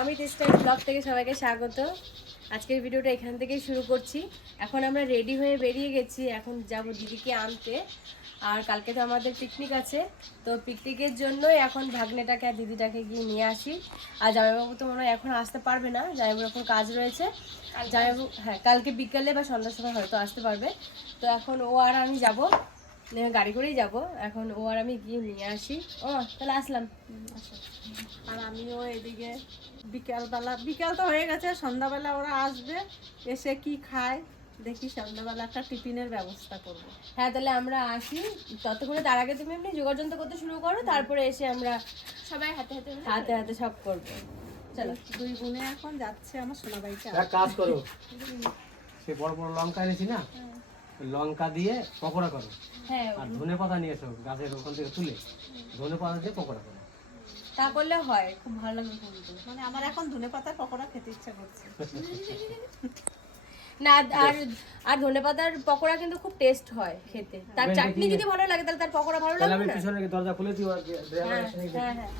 আমি টেস্টাইল ব্লগ থেকে সবাইকে স্বাগত। আজকের ভিডিওটা এখান থেকেই শুরু করছি। এখন আমরা রেডি হয়ে বেরিয়ে গেছি। এখন যাব দিদিকে আনতে। আর কালকে তো আমাদের পিকনিক আছে। তো পিকনিকের জন্যই এখন ভাগ্নেটাকে আর দিদিটাকে গিয়ে নিয়ে আসি। আর জামাইবাবু তো মনে হয় এখন আসতে পারবে না। জামাইবাবুর এখন কাজ রয়েছে। জামাইবাবু হ্যাঁ কালকে বিকালে বা সন্ধ্যার সময় হয়তো আসতে পারবে। তো এখন ও আর আমি যাব। গাড়ি করেই যাব। এখন ও আর আমি গিয়ে নিয়ে আসি। ও তাহলে আসলাম। আর আমিও এদিকে বিকালবেলা বিকাল তো হয়ে গেছে সন্ধ্যাবেলা ওরা আসবে এসে কি খায় দেখি সন্ধ্যাবেলা একটা টিফিনের ব্যবস্থা করব। হ্যাঁ তাহলে আমরা আসি। ততক্ষণে তার আগে তুমি এমনি যোগাযোগ করতে শুরু করো তারপরে এসে আমরা সবাই হাতে হাতে হাতে হাতে সব করব। চলো। দুই বোনে এখন যাচ্ছে আমার সোনাবাড়িতে এক কাজ করো। সে বড় বড় লঙ্কা এনেছি না? ওই লঙ্কা দিয়ে পকোড়া করো। হ্যাঁ। আর ধনে পাতা নিয়ে এসো গাছের ওখান থেকে তুলে। ধনে পাতা দিয়ে পকোড়া করো। তা করলে হয় খুব ভালো লাগবে কিন্তু। মানে আমার এখন ধনে পাতার পকোড়া খেতে ইচ্ছা করছে। না আর আর ধনে পাতার পকোড়া কিন্তু খুব টেস্ট হয় খেতে। তার চাটনি যদি ভালো লাগে তাহলে তার পকোড়া ভালো লাগে না? পিছনে দরজা খুলে আর হ্যাঁ হ্যাঁ হ্যাঁ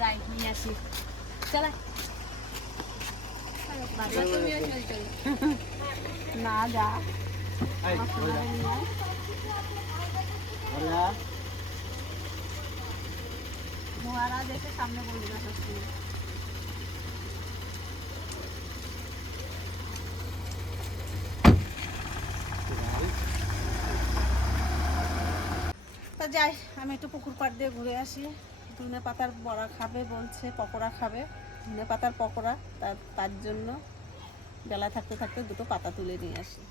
যাই নিয়ে আসি চলা যা। মহারাজ এসে সামনে বলবে না সবসময়। তা যাই আমি একটু পুকুর পাড় দিয়ে ঘুরে আসি। ধনে পাতার বড়া খাবে বলছে পকোড়া খাবে। ধনে পাতার পকোড়া তার তার জন্য। বেলা থাকতে থাকতে দুটো পাতা তুলে নিয়ে আসি।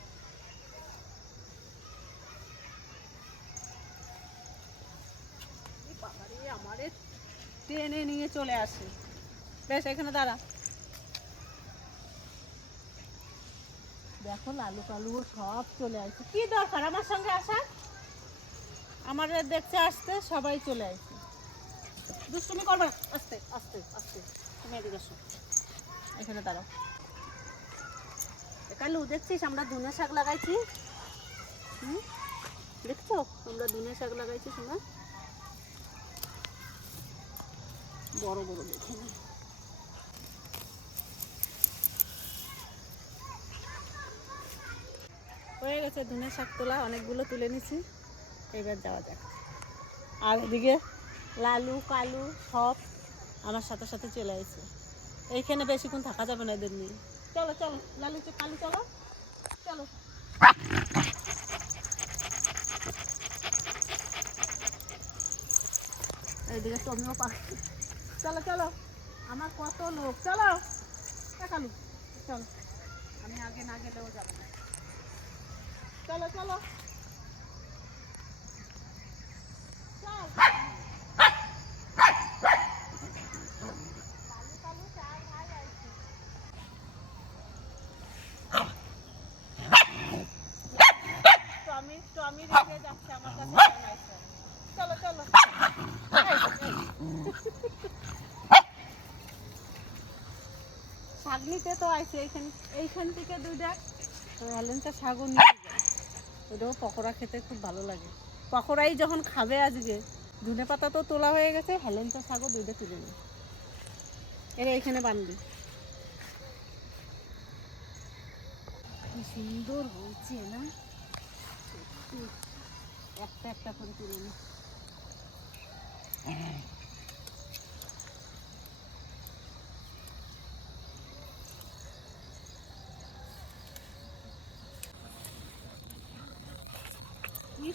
টেনে নিয়ে চলে আসে। বেশ, এখানে দাঁড়া। দেখো, লালু কালু সব চলে আসছে কি দরকার আমার সঙ্গে আসার? আমার দেখতে আসতে সবাই চলে আসছে দুষ্টুমি করবে আস্তে আস্তে আস্তে। তুমি এদিকে এখানে দাঁড়াও। কালু, দেখছিস আমরা ধনে শাক লাগাইছি? হুম? দেখছ? আমরা ধনে শাক লাগাইছি শোনা। বড় বড় দেখে। হয়ে গেছে ধনে শাক তোলা, অনেকগুলো তুলে নিছি। এবার যাওয়া যাক। আর এদিকে লালু, কালু সব আমার সাথে সাথে চলে আসছে এইখানে বেশিক্ষণ থাকা যাবে না এদের নিয়ে। চলো চলো, লালু কালু চলো চলো। এইদিকে তুমিও পা চলো চলো, আমার কত লোক, চলো। কালু চলো। আমি আগে না গেলেও যাব চলো, চল টমি টমি রেখে যাচ্ছে আমার কাছে জানাইছে। চলো চলো এই, এই। শাক নিতে তো আইছে, এইখান এইখান থেকে দুইটা হ্যালেনটা শাকও নিয়ে যায় ওটাও পকোড়া খেতে খুব ভালো লাগে। পকোড়াই যখন খাবে আজকে, ধনে পাতা তো তোলা হয়ে গেছে হেলেন্টা শাকও দুইটা তুলে এর এইখানে বানবি। কি সুন্দর হয়েছে না? একটা একটা করে তুলে নি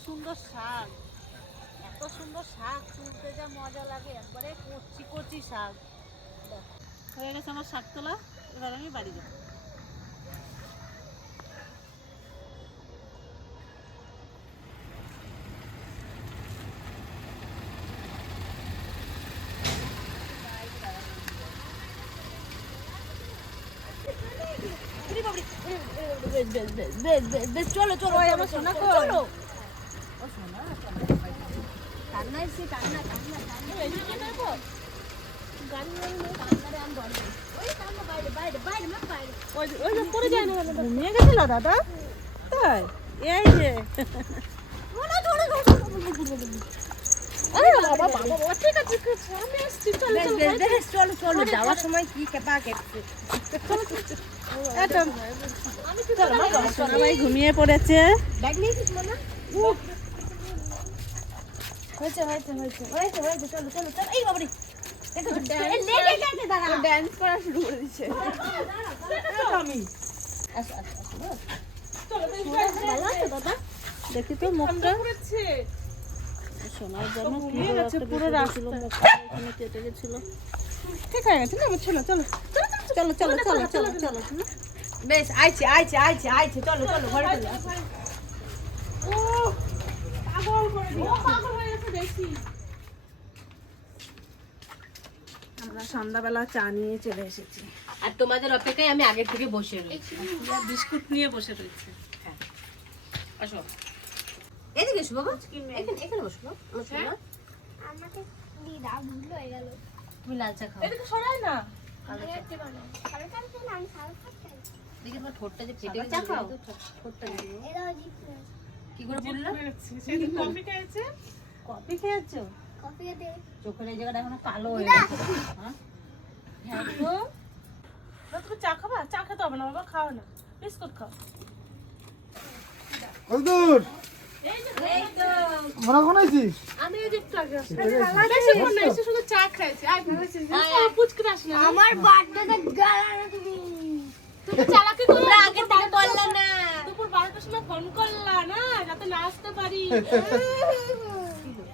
সুন্দর শাক এত সুন্দর শাক তুলতে যা মজা লাগে একবারে কচি কচি শাক হয়ে গেছে আমার শাক তোলা এবার আমি বাড়ি যাব চলো চলো আমার সোনা? চলো ও সোনা কান্না এসে কান্না কান্না কান্না ওই যে- ওই যে পড়ে যায় না ঘুমিয়ে গেছিল দাদা তাই এই যে চলো, চলো, যাওয়ার সময় কি কেপা সবাই ঘুমিয়ে পড়েছে হয়েছে হয়েছে হয়েছে হয়েছে হয়েছে চলো চলো চলো এই বাবারে দেখো ড্যান্স করা শুরু করে দিচ্ছে ভালো আছে দাদা দেখি তো মুখটা শোনার জন্য পুরো ছিল মুখটা এখানে কেটে গেছিল ঠিক হয়ে গেছে না চলো চলো চলো চলো চলো চলো চলো বেশ আইছে আইছে আইছে আইছে চলো চলো ঘরে চলো। আমরা সন্ধ্যাবেলা চা নিয়ে চলে এসেছি। আর তোমাদের অপেক্ষায় আমি আগের থেকে বসে রয়েছি। বিস্কুট নিয়ে বসে রয়েছে। আসো। এদিকে এসো বাবা। এখানে এখানে বসো বাবা। আমাকে দিদা ভুল হয়ে গেল। তুমি লাল চা খাও। এদিকে সরাই না। আমি একটা বানাই আমি কালকে আমি সারা খাচ্ছি দেখি তোমার ঠোঁটটা যে ফেটে গেছে। খাও। ঠোঁটটা দিয়ে দিও। এরাও কি করে বলল? কফি খেয়েছো? কফি চোখের এই জায়গাটা এখনও কালো হয়ে গেছে। হ্যাঁ? হ্যাঁ তো? না, তুমি চা খাবা? চা খেতে হবে না বাবা খাও না। বিস্কুট খাও। কতদূর আমরা কোন আছিস আমি এই যে একটু আগে আসছি না, এসে শুধু চা খাইছি। আর পুচকে আসি না আমার বার্থডেতে গালা না তুমি। তুমি চালাকি করে আগে থেকে বললে না। দুপুর বারোটার সময় ফোন করলা না যাতে না আসতে পারি।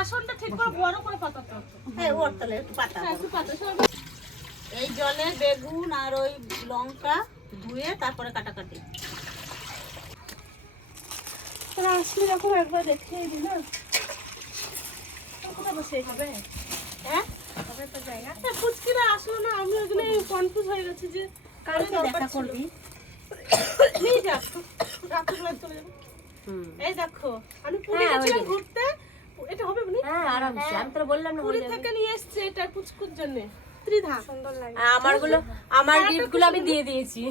আসনটা ঠিক করে বড় করে পাতাতে হ্যাঁ ওর তাহলে একটু পাতা একটু পাতা এই জলে বেগুন আর ওই লঙ্কা ধুয়ে তারপরে কাটাকাটি। তাহলে আসলে যখন একবার দেখিয়ে দিই না কোথায় বসে হবে। হ্যাঁ? হ্যাঁ, আসলো না আমি ওই জন্য কনফিউজ হয়ে গেছি যে কার দরকার করবি। নিয়ে যা রাত্রিবেলা চলে যাব। এই দেখো আমি পুরী হ্যাঁ, গেছিলাম ঘুরতে এটা হবে না হ্যাঁ আরামসে। আমি তো বললাম না পুরী হয়ে। থেকে নিয়ে এসছে এটা পুচকুর জন্য। ত্রিধা। সুন্দর লাগে। আমারগুলো আমার গিফটগুলো আমি দিয়ে দিয়েছি।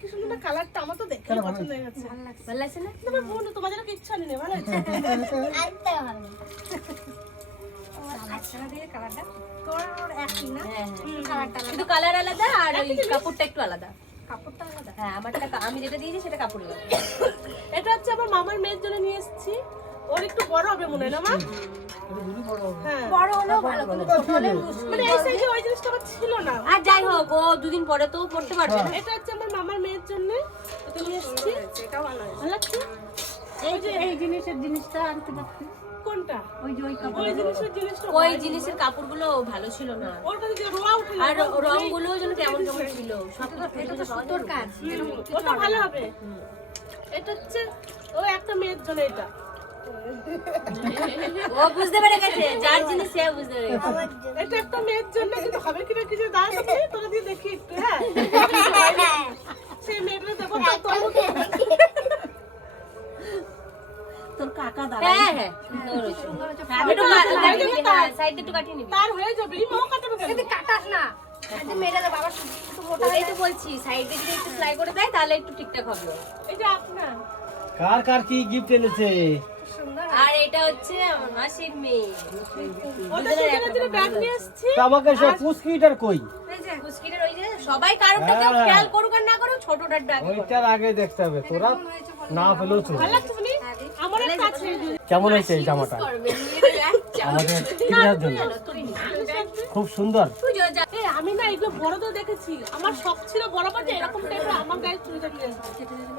কি সুন্দর না কালারটা? আমার তো দেখে পছন্দ হয়ে গেছে। ভালো লাগছে। না? তোমার বোন তোমাদের কি ইচ্ছা নেই ভালো আছে আনতে হবে তোর একই না? হ্যাঁ হ্যাঁ। শুধু কালার আলাদা আর ওই কাপড়টা একটু আলাদা। কাপড়টা আলাদা? হ্যাঁ আমারটা আমি যেটা দিয়েছি সেটা কাপড় আলাদা। এটা হচ্ছে আমার মামার মেয়ের জন্য নিয়ে এসেছি। ওর একটু বড় হবে মনে হয় না মা? হ্যাঁ। বড় হলেও ভালো কিন্তু ছোট হলে মানে এই সাইজে ওই জিনিসটা আমার ছিল না। আর যাই হোক ও দুদিন পরে তো পড়তে পারবে না। এটা হচ্ছে আমার মামার মেয়ের জন্য। ওটা নিয়ে এসেছি। এটা ভালো লাগছে? এই যে এই জিনিসের জিনিসটা আনতে পারছি কোনটা? ওই যে ওই কাপড় ওই জিনিসের জিনিসটা ওই জিনিসের কাপড়গুলো ভালো ছিল না। ওর যে রোয়া উঠে আর রংগুলো। যেন কেমন কেমন ছিল। সব কাজ ওটা ভালো হবে। এটা হচ্ছে ও একটা মেয়ের জন্য এটা। ও বুঝতে পেরে গেছে যার জিনিস সে বুঝতে পেরে গেছে। এটা একটা মেয়ের জন্য কিন্তু হবে কিনা কিছু দাঁড়া তুমি তোরা দিয়ে দেখি একটু হ্যাঁ? সেই মেয়েটা দেখো তোর কাকা দাঁড়া হ্যাঁ হ্যাঁ। সুন্দর হয়েছে। একটু কাটিয়ে নিবি, হ্যাঁ, side দিয়ে একটু কাটিয়ে নিবি। তার হয়ে যাবে। মাও কাটাবে কেন? কাটাস না। ওটাই তো বলছি সাইডে যদি একটু সেলাই করে দেয় তাহলে একটু ঠিকঠাক হবে। এই যে আপনার। কার কার কি গিফট এনেছে? আর এটা হচ্ছে আমার মাসির মেয়ে। ওটা দুজনের জন্য ব্যাগ নিয়ে এসেছি তা আমাকে সে পুষ্কিটার কই? কুস্কিটার ওই যে সবাই কারোরটা কেউ হ্যাঁ। খেয়াল করুক আর না করুক ছোটটার ডাক ওইটার আগে দেখতে হবে তোরা না পেলেও চলবে। ভালো লাগছে শুনি আমার একটা কেমন হয়েছে এই জামাটা? আমাদের জন্য। খুব সুন্দর। আমি না এগুলো বড়দের দেখেছি। আমার শখ ছিল বড় পাতে এরকম টাইপের আমার গায়ে চুড়িদার নিয়ে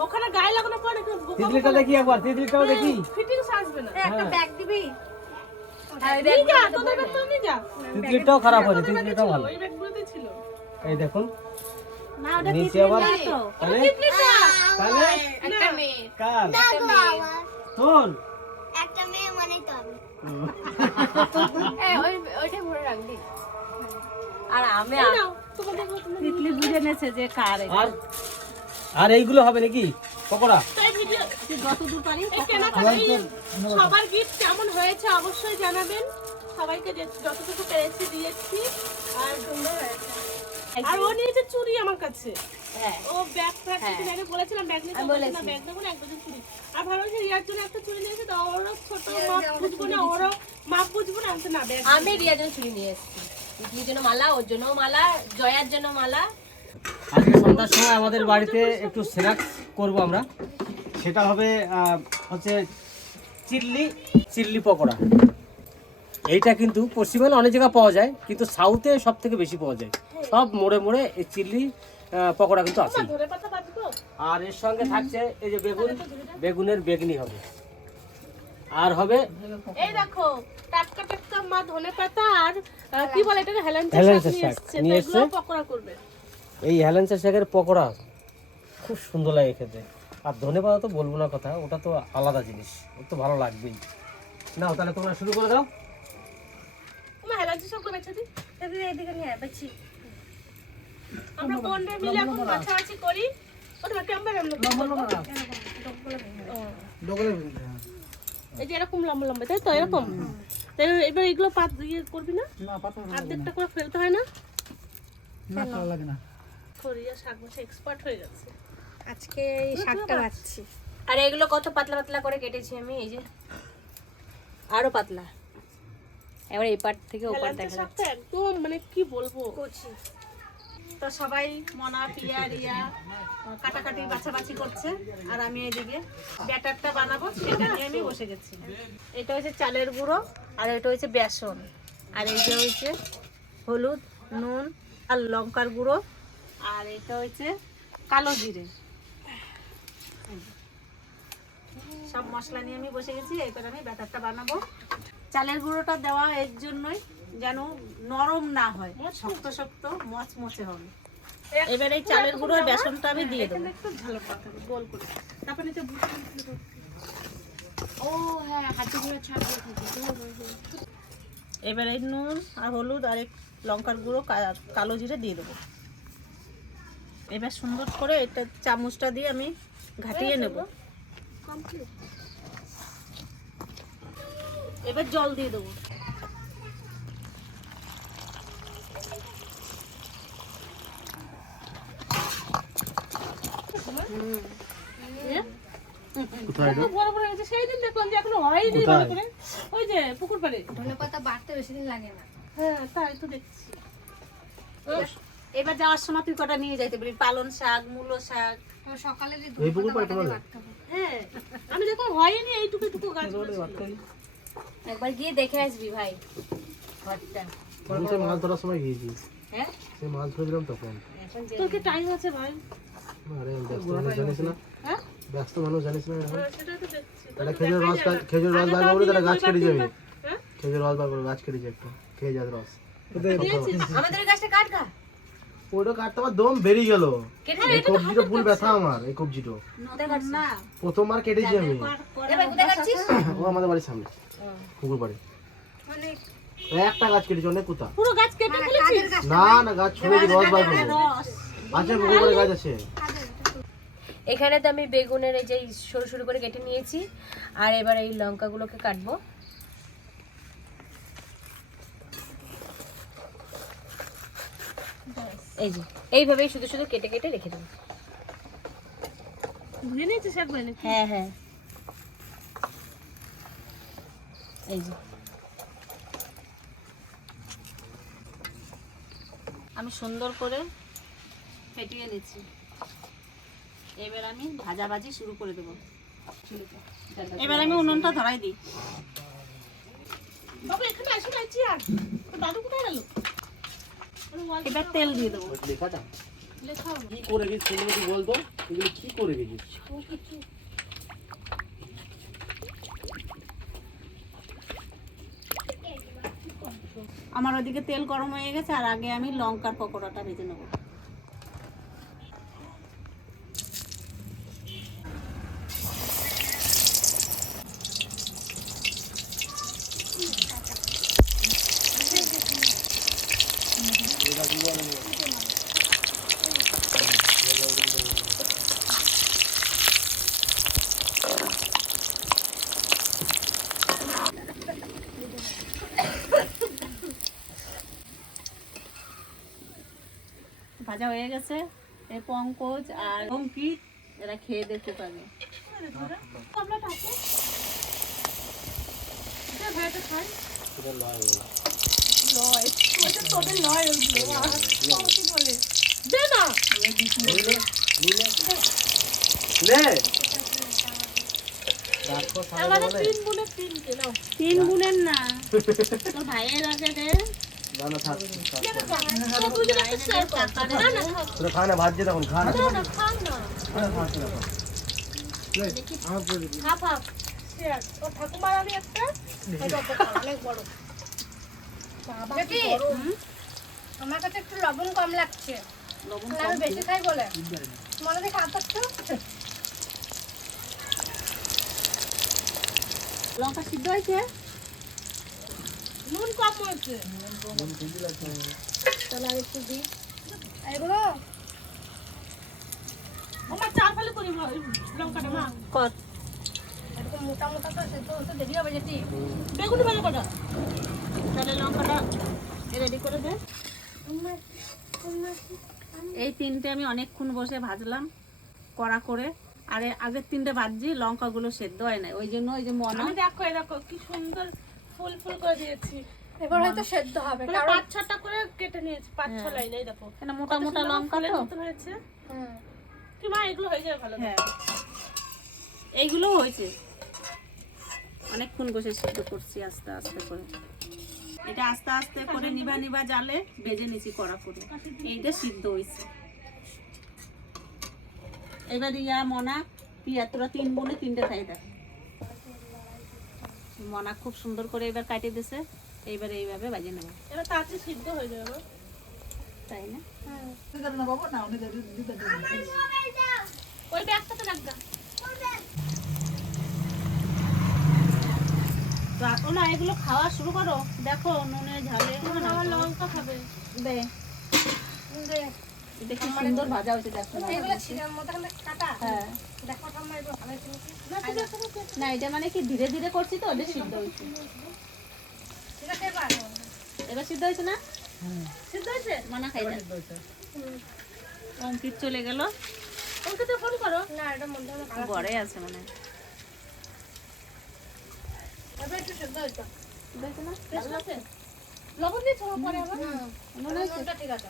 ওখানে গায়ে লাগানোর পর একটু তিতলিটা দেখি একবার তিতলিটাও দেখি। ফিটিংস আসবে না। একটা ব্যাগ দিবি? নিয়ে যা তোদের ব্যাগ তিতলিটাও খারাপ তিতলিটাও ভালো। এই দেখুন না ওটা নিচে আবার তাহলে তাহলে একটা মেয়ে। কার? দাদু আমার তোর একটা মেয়ে মানে তো আমি। ওই ওইটাই ভরে রাখবি। আর আমি তিতলি বুঝে নেছে যে কার আর আর এইগুলো হবে নাকি? পকোড়া? সবার গিফট কেমন হয়েছে অবশ্যই জানাবেন। সবাইকে যতটুকু পেরেছি দিয়েছি আর সুন্দর হয়েছে। আর ও নিয়েছে চুড়ি আমার কাছে। হ্যাঁ। ও ব্যাগ ফ্যাগ আগে বলেছিলাম ব্যাগ। না ব্যাগ নেব না আর ভালো হচ্ছে রিয়ার জন্য একটা চুড়ি নিয়েছে তো ওরও ছোট মাপ বুঝব না ওরও মাপ বুঝব না না ব্যাগ আমি রিয়ার জন্য চুড়ি নিয়ে এসেছি। জন্য মালা ওর জন্য মালা জয়ার জন্য মালা। আজকে সন্ধ্যার সময় আমাদের বাড়িতে একটু স্ন্যাক্স করব আমরা। সেটা হবে হচ্ছে চিল্লি চিল্লি পকোড়া। এইটা কিন্তু পশ্চিমবঙ্গে অনেক জায়গায় পাওয়া যায় কিন্তু সাউথে সব থেকে বেশি পাওয়া যায়। সব মোড়ে মোড়ে এই চিল্লি পকোড়া কিন্তু আছে আর এর সঙ্গে থাকছে এই যে বেগুন বেগুনের বেগনি হবে। আর হবে? এই দেখো টাটকা টাটকা মা ধনে পাতা আর কি বলে এটাকে? হেলেঞ্চা শাক নিয়ে শাক এসছে। পকোড়া করবে। এই হেলেঞ্চা শাকের পকোড়া খুব সুন্দর লাগে খেতে। আর ধনে পাতা তো বলব না কথা ওটা তো আলাদা জিনিস ওর তো ভালো লাগবেই। নাও তাহলে তোমরা শুরু করে দাও। তোমার হেলেঞ্চা শাকগুলো বেছে দিই এদিকে নিয়ে বেছি। আমরা বোনরা মিলে এখন বাছাবাছি করি। ওটা কেমন এই যে এরকম লম্বা লম্বা তাই তো? এরকম? তাই এবার এগুলো পাত ইয়ে করবি না? অর্ধেকটা করে ফেলতে হয় না? করিয়া শাক মাসে এক্সপার্ট হয়ে যাচ্ছে আজকে এই শাকটা বাচ্ছি। আর এগুলো কত পাতলা পাতলা করে কেটেছি আমি এই যে। আরও পাতলা। এবার এই পাট থেকে দেখা যাচ্ছে। একদম মানে কি বলব? কচি। তো সবাই মনা, পিয়া, রিয়া কাটাকাটি বাছাবাছি করছে। আর আমি এদিকে ব্যাটারটা বানাবো, সেটা নিয়ে আমি বসে গেছি। এটা হচ্ছে চালের গুঁড়ো, আর এটা হচ্ছে বেসন। আর এই যে হচ্ছে হলুদ, নুন আর লঙ্কার গুঁড়ো, আর এটা হচ্ছে কালো জিরে। সব মশলা নিয়ে আমি বসে গেছি এবার আমি ব্যাটারটা বানাবো। চালের গুঁড়োটা দেওয়া এর জন্যই যেন নরম না হয়। শক্ত শক্ত মচমচে হবে। এবার এই চালের গুঁড়ো আর বেসনটা আমি দিয়ে দেবো। একটু ঝালো পাতা গোল করে। তারপর বুঝতে ও হ্যাঁ হাতে গুঁড়ো থাকি এবার এই নুন আর হলুদ আর এক লঙ্কার গুঁড়ো কালো জিরে দিয়ে দেবো। এবার সুন্দর করে এটা চামচটা দিয়ে আমি ঘাটিয়ে নেব। এবার জল দিয়ে দেবো। বড় বড় হয়েছে সেই দিন দেখলাম যে এখনও হয়নি ভালো করে। ওই যে পুকুর পাড়ে। ধনে পাতা বাড়তে বেশি দিন লাগে না। হ্যাঁ তাই তো দেখছি। এবার যাওয়ার সময় তুই কটা নিয়ে যাইতে পারি পালন শাক মূলো শাক। সকালে এই পুকুর পাড়ে তোমার হ্যাঁ। আমি দেখো হয়নি এইটুকু গাছ একবার গিয়ে দেখে আসবি ভাই ঘরটা। মাছ ধরার সময় গিয়েছি। হ্যাঁ? সে মাছ ধরেছিলাম তখন। তোর কি টাইম আছে ভাই? আরে ব্যস্ত মানুষ জানিস না? হ্যাঁ? ব্যস্ত মানুষ জানিস না হ্যাঁ, খেজুর রস খেজুর রস বার করব তাহলে গাছ কেটে যাবে। হ্যাঁ? খেজুর রস বার করব গাছ কেটে যাবে একটা। খেয়ে যাবে রস। আমাদের গাছটা কাট গা। ওটা কাটতে আমার দম বেরিয়ে গেল। এই কবজিটা ফুল ব্যথা আমার এই কবজিটা। প্রথমবার কেটেছি আমি। ও আমাদের বাড়ির সামনে পুকুর বাড়ি একটা গাছ কেটেছি অনেক কোথা পুরো গাছ কেটে না না গাছ ছুঁড়েছি রস বার করব। আছে পুকুর বাড়ি গাছ আছে। এখানে তো আমি বেগুনের এই যে সরু সরু করে কেটে নিয়েছি আর এবার এই লঙ্কাগুলোকে কাটবো। এই যে এইভাবেই শুধু শুধু কেটে কেটে রেখে দেবো। ধুয়ে নিয়েছিস একবার হ্যাঁ হ্যাঁ। এই যে। আমি সুন্দর করে ফেটিয়ে নিচ্ছি। এবার আমি ভাজাভাজি শুরু করে দেবো। এবার আমি উনুনটা ধরাই দিই। এবার তেল দিয়ে দেবো। লেখাটা? কি করে গেছিস বলতো? এগুলো কি করে গেছিস? আমার ওদিকে তেল গরম হয়ে গেছে আর আগে আমি লঙ্কার পকোড়াটা ভেজে নেব। ভাজা হয়ে গেছে। এই পঙ্কজ আর অঙ্কিত এরা খেয়ে দেখতে পাবে। তিন গুণের না। তোর ভাইয়ের আগে দে না না থাক থাক। তো দুজনে একটা শেয়ার কর না না খাও তোরা খা না ভাত দিয়ে তখন খা না না না খাও না খা না, খা, খা, খা। আমার ঠাকুমার আমি একটা অনেক বড় কাছে একটু লবণ কম লাগছে। আমি বেশি খাই বলে। মনে দেখে আতার তো লঙ্কা সিদ্ধ হয়েছে? নুন কম হয়েছে। তাহলে আর একটু দিই। এগুলো? আমার চার ফালে করি লঙ্কাটা মা। কর। মোটা মোটা তো সেদ্ধ হতে দেরি হবে যেটি। বেগুনি ভালো কটা? তাহলে লঙ্কাটা রেডি করে দে। এই তিনটে আমি অনেকক্ষণ বসে ভাজলাম কড়া করে। আর আগের তিনটে ভাজি লঙ্কাগুলো সেদ্ধ হয় না ওই জন্য ওই যে মনা। দেখো দেখো কি সুন্দর ফুল ফুল করে দিয়েছি। এবার হয়তো সেদ্ধ হবে মানে পাঁচ ছটা করে কেটে নিয়েছি পাঁচ ছ লাইন এই দেখো। কেন মোটা মোটা লঙ্কা তো? হয়েছে। হুম। কি মা এগুলো হয়ে যাবে ভালো হ্যাঁ। এইগুলো হয়েছে। অনেকক্ষণ বসে সিদ্ধ করছি আস্তে আস্তে করে। এটা আস্তে আস্তে করে নিভা নিভা জালে ভেজে নিছি কড়া করে। এইটা সিদ্ধ হয়েছে। এবার ইয়া মনা পিয়া তোরা তিন বোনে তিনটে খাই দেখ। মনা খুব সুন্দর করে এবার কাটিয়ে দিছে। এইবার এইভাবে বাজে নেব। এবার তাড়াতাড়ি সিদ্ধ হয়ে যাবে। তাই না? ওই ব্যাগটাতে রাখবা তো না এগুলো খাওয়া শুরু করো। দেখো নুনে ঝালে আমার লঙ্কা খাবে। দে। সুন্দর ভাজা হয়েছে দেখো হ্যাঁ? না এটা মানে কি ধীরে ধীরে করছি তো সিদ্ধ হয়েছে। এবার সিদ্ধ হয়েছে না? সিদ্ধ হয়েছে? মানা খাই অঙ্কিত চলে গেল। ওকে ফোন করো। না এটা মধ্যে ঘরে আছে মানে এবার একটু সেদ্ধ হয়েছে। লবণ দিয়েছ পরে আবার? মনে হয়েছে ঠিক আছে।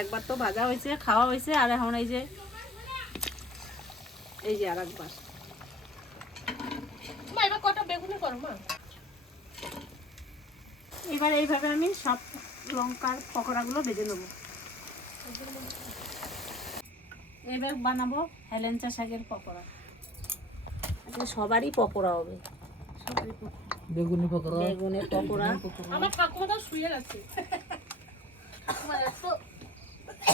একবার তো ভাজা হয়েছে খাওয়া হয়েছে আর এখন এই যে এই যে আর একবার এবার এইভাবে আমি সব লঙ্কার পকোড়াগুলো ভেজে নেব। এবার বানাবো হেলেঞ্চা শাকের পকোড়া। আজকে সবারই পকোড়া হবে। সবারই পকোড়া। বেগুনের পকোড়া। আমার ঠাকুমা তো শুয়ে এত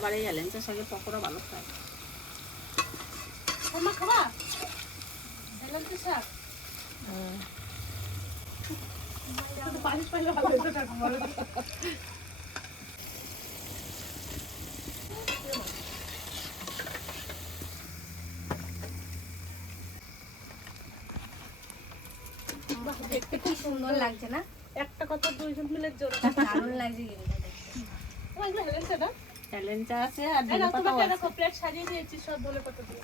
আবার এই শাকের পকোড়া ভালো খায় খাবা? এলাম তো শাক পানি পাইলে ভালো হতো দেখতে খুব সুন্দর লাগছে না? একটা কথা দুইজন মিলে জোর। দারুণ লাগছে কিন্তু দেখতে। তোমার এগুলো হেলেছে না আছে আর ধনে পাতাও আছে। দেখো প্লেট সাজিয়ে দিয়েছি সব ধনে পাতা দিয়ে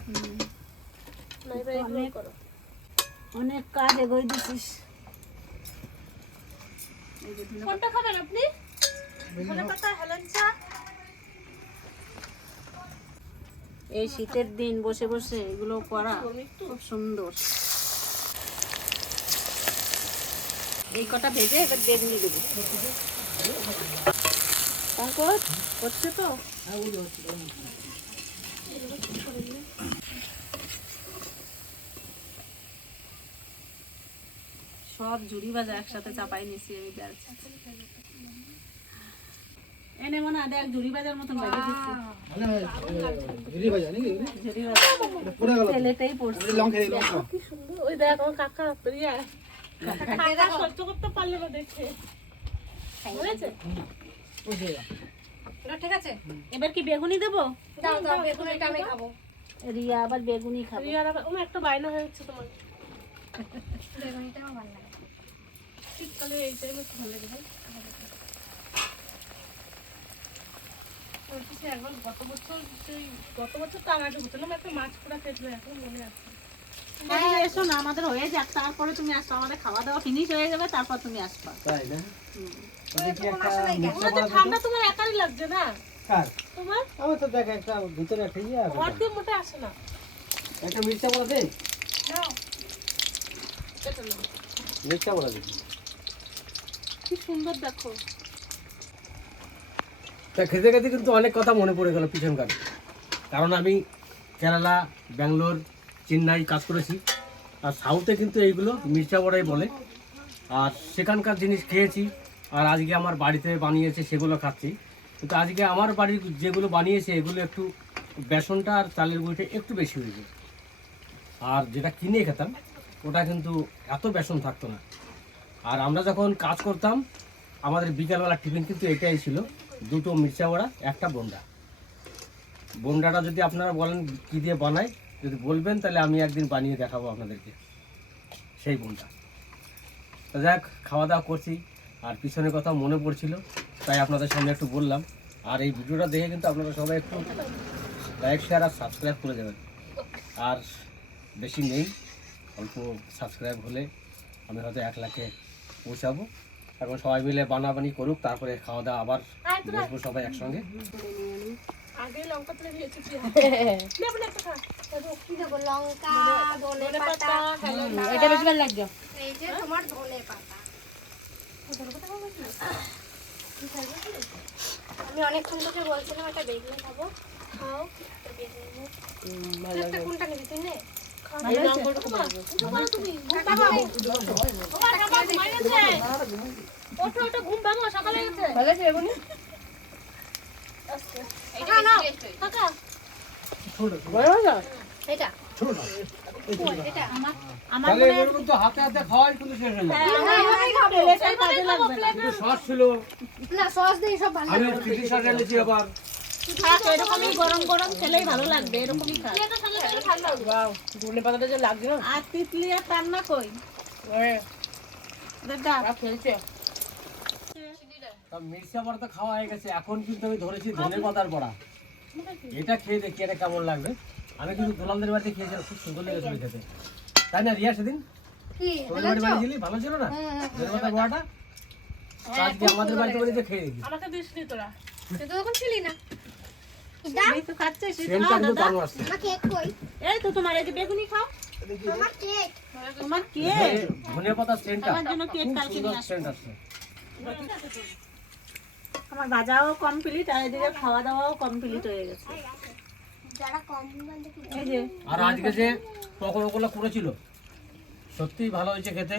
অনেক- করো। অনেক কাজ এগোই দিছিস। কোনটা খাবেন আপনি? ধনে পাতা হেলেঞ্চা? এই শীতের দিন বসে বসে এগুলো করা খুব সুন্দর। এই কটা ভেজে এবার বেগনি দেবো। পঙ্কজ হচ্ছে তো? সব ঝুড়ি ভাজা একসাথে চাপাই নিছি আমি এনে মনে হয় দেখ, ঝুড়ি ভাজার মতন ভেজে দিচ্ছি ঝুড়ি ভাজা তেলেতেই পড়ছে। ওই দেখ আমার কাকা, প্রিয়া। করতে পারল না দেখে। বুঝেছে ঠিক আছে এবার কি বেগুনি দেবো? দাও দাও বেগুন আমি খাব। রিয়া আবার বেগুনি খাবে। আবার একটা বায়না হয়ে যাচ্ছে তোমার। বেগুনিটাও ভালো লাগে। শীতকালে এই টাইমে খুব ভালো লাগে একবার গত বছর সেই গত বছর তার আগে বলছিলাম একটা মাছ পোড়া খেয়েছিল এখন মনে আছে। এসো না আমাদের হয়ে যাক তারপরে তুমি আসো আমাদের খাওয়া দাওয়া ফিনিশ হয়ে যাবে তারপর তুমি আসবা। তাই না? দেখি একটা মির্চা ওটা বড়া ঠান্ডা তোমার একারই লাগছে না? তোমার? আমার তো দেখ একটা ভিতরে একটা ইয়ে আছে। ঘর দিয়ে আসে না। একটা মির্চা বড়া দে। নাও মির্চা বড়া দে। কি সুন্দর দেখো। তা খেতে খেতে কিন্তু অনেক কথা মনে পড়ে গেল পিছনকার। কারণ আমি কেরালা ব্যাঙ্গালোর চেন্নাই কাজ করেছি। আর সাউথে কিন্তু এইগুলো মির্চা বড়াই বলে। আর সেখানকার জিনিস খেয়েছি, আর আজকে আমার বাড়িতে বানিয়েছে সেগুলো খাচ্ছি। কিন্তু আজকে আমার বাড়ির যেগুলো বানিয়েছে, এগুলো একটু বেসনটা আর চালের গুঁড়িটা একটু বেশি হয়েছে আর যেটা কিনে খেতাম, ওটা কিন্তু এত বেসন থাকতো না। আর আমরা যখন কাজ করতাম, আমাদের বিকালবেলা টিফিন কিন্তু এটাই ছিল, দুটো মির্চা বড়া, একটা বন্ডা। বন্ডাটা যদি আপনারা বলেন কী দিয়ে বানাই যদি বলবেন, তাহলে আমি একদিন বানিয়ে দেখাবো আপনাদেরকে সেই বোনটা। তো যাক খাওয়া দাওয়া করছি, আর পিছনের কথা মনে পড়ছিল, তাই আপনাদের সামনে একটু বললাম। আর এই ভিডিওটা দেখে কিন্তু আপনারা সবাই একটু লাইক শেয়ার আর সাবস্ক্রাইব করে দেবেন। আর বেশি নেই, অল্প সাবস্ক্রাইব হলে আমি হয়তো এক লাখে পৌঁছাবো। এখন সবাই মিলে বানাবানি করুক, তারপরে খাওয়া দাওয়া আবার বসবো সবাই একসঙ্গে। আগে লঙ্কা তুলে দিয়েছি নেব না একটা খা। কি দেবো লঙ্কা ধনে পাতা এটা বেশি ভালো লাগবে এই যে তোমার ধনে পাতা। আমি অনেকক্ষণ থেকে বলছিলাম একটা বেগুনি খাব। খাও। কোনটা নিবি তুই নে ঘুম ভাঙো সকালে ভালো আছে বেগুনি? হয়ে না না গরম গরম খেলেই ভালো লাগবে পাতাটা যে আর তিতলি আর রান্না কই হ্যাঁ দাদা খেলছে তা মির্চা বড়া তো খাওয়া হয়ে গেছে। এখন কিন্তু আমি ধরেছি ধনে পাতার বড়া। এটা খেয়ে দেখি এটা কেমন লাগবে। আমি কিন্তু গোলামদের বাড়িতে খেয়েছিলাম খুব সুন্দর লেগেছিল খেতে। তাই না রিয়া সেদিন? বাড়ি ভালো ছিল না? ধনে পাতার বড়াটা? আজকে আমাদের বাড়িতে বাড়িতে খেয়ে দেখি আমাকে দিস নি তোরা। তুই তো তখন ছিলি না। ধনে আমার ভাজাও কমপ্লিট আর এদিকে খাওয়া দাওয়াও কমপ্লিট হয়ে গেছে। আর আজকে যে পকোড়াগুলো করেছিল সত্যিই ভালো হয়েছে খেতে।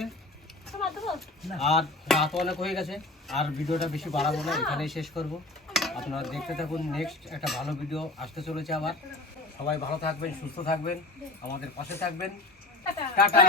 আর রাত অনেক হয়ে গেছে আর ভিডিওটা বেশি বাড়াবো না এখানেই শেষ করব। আপনারা দেখতে থাকুন নেক্সট একটা ভালো ভিডিও আসতে চলেছে আবার। সবাই ভালো থাকবেন সুস্থ থাকবেন আমাদের পাশে থাকবেন। টাটা।